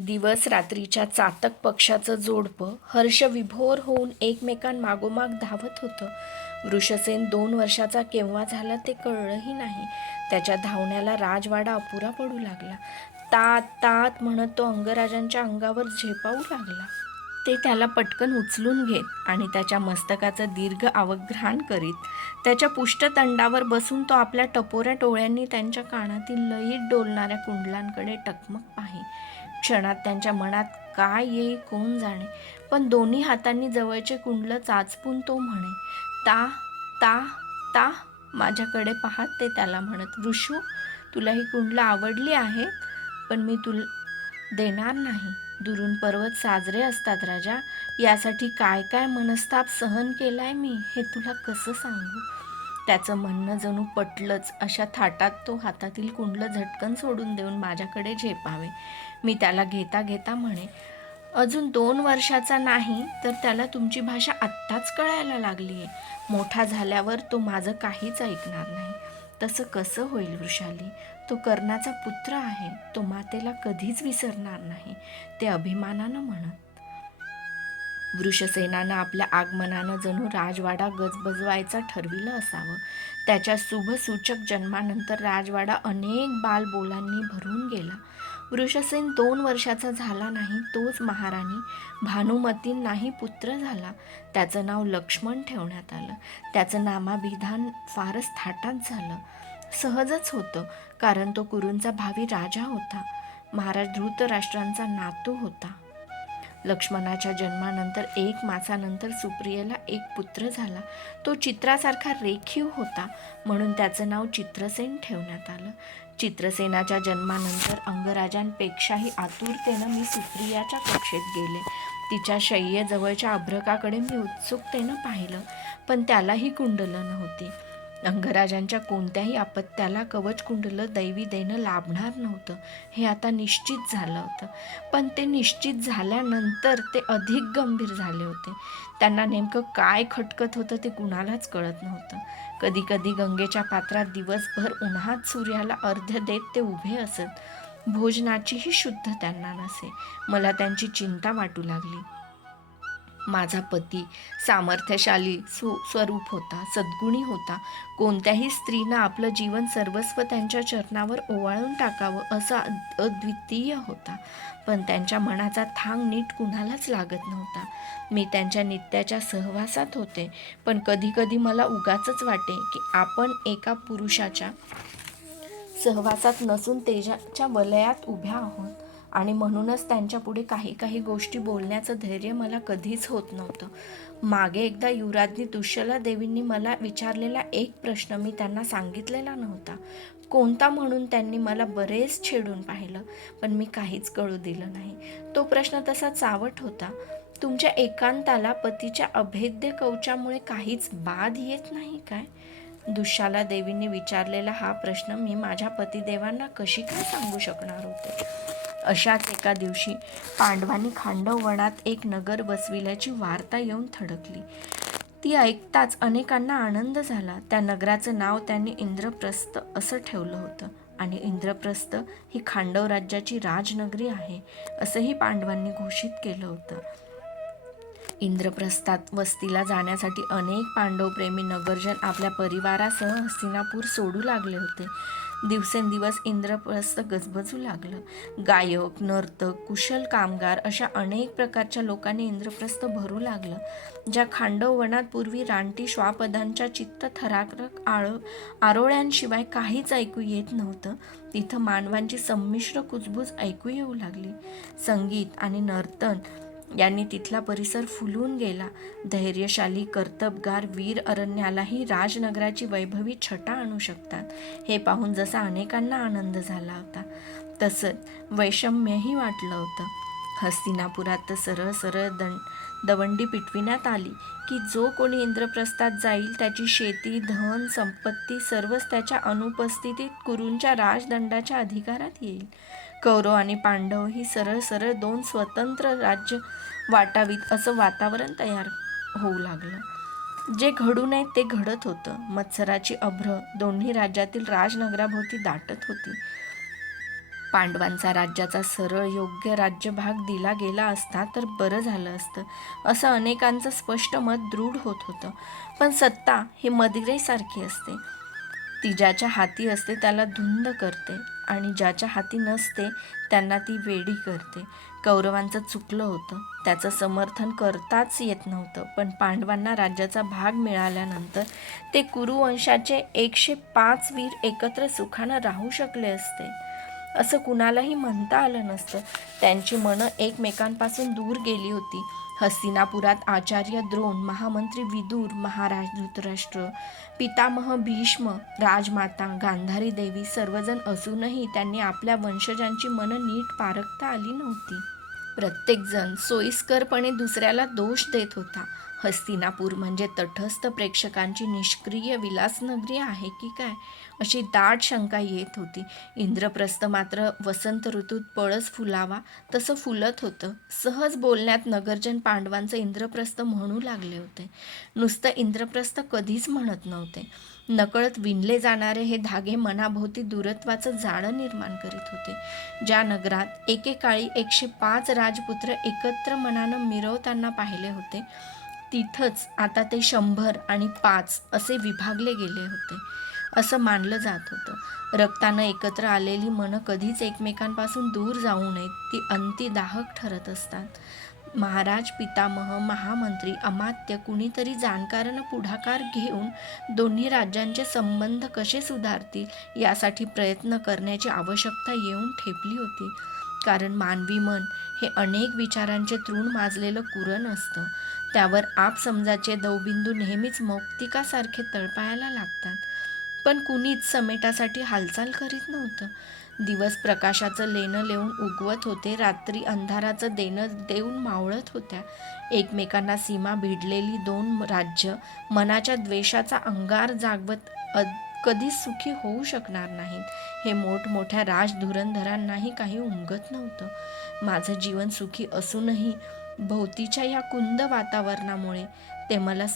दिवस रात्रीच्या चातक पक्षाचं जोडपं हर्षविभोर होऊन एकमेकांमागोमाग धावत होतं. वृषसेन 2 वर्षाचा केव्हा झाला ते कळलंही नाही. त्याच्या धावण्याला राजवाडा अपुरा पडू लागला. तात तात म्हणत तो अंगराजांच्या अंगावर झेपावू लागला. ते त्याला पटकन उचलून घेत आणि त्याच्या मस्तकाचं दीर्घ अवघ्राण करीत त्याच्या पुष्टतंडावर बसून तो आपल्या टपोऱ्या डोळ्यांनी त्यांच्या कानातील लयीत डोलणाऱ्या कुंडलांकडे टकमक पाही. क्षणात त्यांच्या मनात काय येई कोण जाणे, पण दोन्ही हातांनी जवळचे कुंडलं चाचपून तो म्हणे, ता ता ता. माझ्याकडे पाहत ते त्याला म्हणत, वृषू, तुला ही कुंडलं आवडली आहेत, पण मी तुला देणार नाही. दुरून पर्वत साजरे असतात राजा. यासाठी काय काय मनस्ताप सहन केलाय मी, हे तुला कसं सांगू. त्याचं म्हणणं जणू पटलंच. अशा थाटात तो हातातील कुंडलं झटकन सोडून देऊन माझ्याकडे झेपावे. मी त्याला घेता घेता म्हणे, अजून 2 वर्षाचा नाही तर त्याला तुमची भाषा आत्ताच कळायला लागली आहे. मोठा झाल्यावर तो माझं काहीच ऐकणार नाही. तसं कसं होईल वृषाली. तो कर्णाचा पुत्र आहे. तो मातेला कधीच विसरणार नाही, ते अभिमानानं म्हणत. वृषसेनानं आपल्या आगमनानं जणू राजवाडा गजबजवायचा ठरविलं असावं. त्याच्या शुभसूचक जन्मानंतर राजवाडा अनेक बालबोलांनी भरून गेला. वृषसेन 2 वर्षाचा झाला नाही तोच महाराणी भानुमतींनाही पुत्र झाला. त्याचं नाव लक्ष्मण ठेवण्यात आलं. त्याचं नामाभिधान फारच थाटात झालं. सहजच होतं, कारण तो कुरूंचा भावी राजा होता. महाराज धृतराष्ट्रांचा नातू होता. लक्ष्मणाच्या जन्मानंतर 1 मासानंतर सुप्रियेला एक पुत्र झाला. तो चित्रासारखा रेखीव होता, म्हणून त्याचं नाव चित्रसेन ठेवण्यात आलं. चित्रसेनाच्या जन्मानंतर अंगराजांपेक्षाही आतुरतेनं मी सुप्रियाच्या कक्षेत गेले. तिच्या शय्येजवळच्या अभ्रकाकडे मी उत्सुकतेनं पाहिलं, पण त्यालाही कुंडलं नव्हती. अंगराजांच्या कोणत्याही अपत्याला कवचकुंडलं दैवी देणं लाभणार नव्हतं, हे आता निश्चित झालं होतं. पण ते निश्चित झाल्यानंतर ते अधिक गंभीर झाले होते. त्यांना नेमकं काय खटकत होतं ते कुणालाच कळत नव्हतं. कधी कधी गंगेच्या पात्रात दिवसभर उन्हात सूर्याला अर्ध्य देत ते उभे असत. भोजनाचीही शुद्ध त्यांना नसे. मला त्यांची चिंता वाटू लागली. माझा पती सामर्थ्यशाली स्वरूप होता, सद्गुणी होता. कोणत्याही स्त्रीनं आपलं जीवन सर्वस्व त्यांच्या चरणावर ओवाळून टाकावं असा अद्वितीय होता. पण त्यांच्या मनाचा थांग नीट कुणालाच लागत नव्हता. मी त्यांच्या नित्याच्या सहवासात होते, पण कधी कधी मला उगाचच वाटे की आपण एका पुरुषाच्या सहवासात नसून तेजाच्या वलयात उभ्या आहोत. आणि म्हणूनच त्यांच्यापुढे काही काही गोष्टी बोलण्याचं धैर्य मला कधीच होत नव्हतं. मागे एकदा युवराज्ञी दुश्शला देवींनी मला विचारलेला एक प्रश्न मी त्यांना सांगितलेला नव्हता. कोणता म्हणून त्यांनी मला बरेच छेडून पाहिलं, पण मी काहीच कळू दिलं नाही. तो प्रश्न तसा चावट होता, तुमच्या एकांताला पतीच्या अभेद्य कवचामुळे काहीच बाध येत नाही काय. दुश्शाला देवींनी विचारलेला हा प्रश्न मी माझ्या पतिदेवांना कशी काय सांगू शकणार होते. अशाच एका दिवशी पांडवांनी खांडव वनात एक नगर बसविल्याची वार्ता येऊन थडकली. ती ऐकताच अनेकांना आनंद झाला. त्या नगराचं नाव त्यांनी इंद्रप्रस्थ असं ठेवलं होतं आणि इंद्रप्रस्थ ही खांडव राज्याची राजनगरी आहे असंही पांडवांनी घोषित केलं होतं. इंद्रप्रस्थात वस्तीला जाण्यासाठी अनेक पांडवप्रेमी नगरजन आपल्या परिवारासह हस्तिनापूर सोडू लागले होते. दिवसेंदिवस इंद्रप्रस्थ गजबजू लागलं. गायक, नर्तक, कुशल कामगार अशा अनेक प्रकारच्या लोकांनी इंद्रप्रस्थ भरू लागलं. ज्या खांडव वनात पूर्वी रानटी श्वापदांच्या चित्तथरारक आरोळ्यांशिवाय काहीच ऐकू येत नव्हतं, तिथं मानवांची संमिश्र कुजबूज ऐकू येऊ लागली. संगीत आणि नर्तन यांनी तिथला परिसर फुलून गेला. धैर्यशाली कर्तबगार वीर अरण्यालाही राजनगराची वैभवी छटा आणू शकतात, हे पाहून जसा अनेकांना आनंद झाला होता, तसंच वैषम्यही वाटलं होतं. हस्तिनापुरात तर सरळ सरळ दवंडी पिटविण्यात आली की जो कोणी इंद्रप्रस्थात जाईल त्याची शेती, धन, संपत्ती सर्वच त्याच्या अनुपस्थितीत कुरूंच्या राजदंडाच्या अधिकारात येईल. कौरव आणि पांडव ही सरळ सरळ 2 स्वतंत्र राज्य वाटावीत असं वातावरण तयार होऊ लागलं. जे घडू नये ते घडत होतं. मत्सराची अभ्र दोन्ही राज्यातील राजनगराभोवती दाटत होती. पांडवांचा राज्याचा सरळ योग्य राज्यभाग दिला गेला असता तर बरं झालं असतं, असं अनेकांचं स्पष्ट मत दृढ होत होतं. पण सत्ता ही मदिरेसारखी असते. ती ज्याच्या हाती असते त्याला धुंद करते आणि ज्याच्या हाती नसते त्यांना ती वेडी करते. कौरवांचं चुकलं होतं, त्याचं समर्थन करताच येत नव्हतं. पण पांडवांना राज्याचा भाग मिळाल्यानंतर ते कुरुवंशाचे 105 वीर एकत्र सुखानं राहू शकले असते असं कुणालाही म्हणता आलं नसतं. त्यांची मनं एकमेकांपासून दूर गेली होती. हस्तिनापुरात आचार्य द्रोण, महामंत्री विदुर, महाराज धृतराष्ट्र, पितामह भीष्म, राजमाता गांधारी देवी सर्वजण असूनही त्यांनी आपल्या वंशजांची मनं नीट पारखता आली नव्हती. प्रत्येकजण सोयीस्करपणे दुसऱ्याला दोष देत होता. हस्तिनापूर म्हणजे तटस्थ प्रेक्षकांची निष्क्रिय विलासनगरी आहे की काय, अशी दाट शंका येत होती. इंद्रप्रस्थ मात्र वसंत ऋतूत पळस फुलावा तसं फुलत होतं. सहज बोलण्यात नगरजन पांडवांचं इंद्रप्रस्थ म्हणू लागले होते. नुसतं इंद्रप्रस्थ कधीच म्हणत नव्हते. नकळत विणले जाणारे हे धागे मनाभोवती दूरत्वाचं जाळं निर्माण करीत होते. ज्या नगरात एकेकाळी 105 राजपुत्र एकत्र मनानं मिरवताना पाहिले होते, तिथंच आता ते 100 आणि 5 असे विभागले गेले होते असं मानलं जात होतं. रक्तानं एकत्र आलेली मनं कधीच एकमेकांपासून दूर जाऊ नयेत, ती अंतिदाहक ठरत असतात. महाराज, पितामह, महामंत्री, अमात्य कुणीतरी जाणकारानं पुढाकार घेऊन दोन्ही राज्यांचे संबंध कसे सुधारतील यासाठी प्रयत्न करण्याची आवश्यकता येऊन ठेपली होती. कारण मानवी मन हे अनेक विचारांचे तृण माजलेलं कुरण असतं. त्यावर आपसमजाचे दवबिंदू नेहमीच मौक्तिकासारखे तळपायाला लागतात. पण कुणीच समेटासाठी हालचाल करीत नव्हतं. दिवस प्रकाशाचं लेणं लेऊन उगवत होते, रात्री अंधाराचं देणं देऊन मावळत होत्या. एकमेकांना सीमा भिडलेली दोन राज्य मनाच्या द्वेषाचा अंगार जागवत कधीच सुखी होऊ शकणार नाहीत, हे मोठमोठ्या राजधुरंधरांनाही काही उमगत नव्हतं. माझं जीवन सुखी असूनही भोवतीच्या या कुंद वातावरणामुळे ते मला